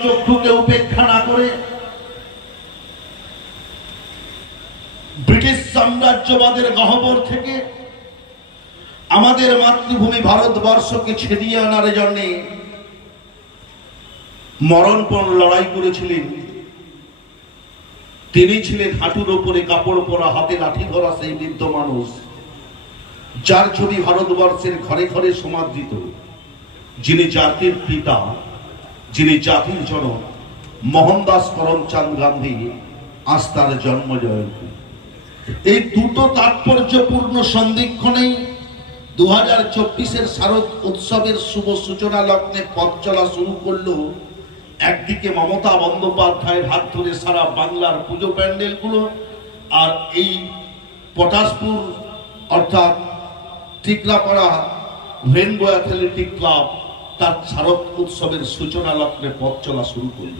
চক্ষুকে উপেক্ষা না করে ব্রিটিশ সাম্রাজ্যবাদের গহ্বর থেকে আমাদের মাতৃভূমি ভারতবর্ষকে ছেড়িয়ে আনার জন্য মরণপণ লড়াই করেছিলেন। তিনি ছিলেন হাঁটুর উপরে কাপড় পরা, হাতে লাঠি ধরা সেই বৃদ্ধ মানুষ, যার ছবি ভারতবর্ষের ঘরে ঘরে সমাদৃত, যিনি জাতির পিতা, যিনি জাতির জনক, মোহনদাস করমচাঁদ গান্ধী। আজ তার জন্ম জয়ন্তী। এই দুটো তাৎপর্যপূর্ণ সন্ধিক্ষণেই 2024-এর শারদ উৎসবের শুভ সূচনা লগ্নে পথ চলা শুরু করলো। একদিকে মমতা বন্দ্যোপাধ্যায়ের হাত ধরে সারা বাংলার পুজো প্যান্ডেলগুলো, আর এই পটাশপুর অর্থাৎ টিকরাপাড়া রেনবো অ্যাথলেটিক ক্লাব তার শারদ উৎসবের সূচনা লগ্নে পথ চলা শুরু করল।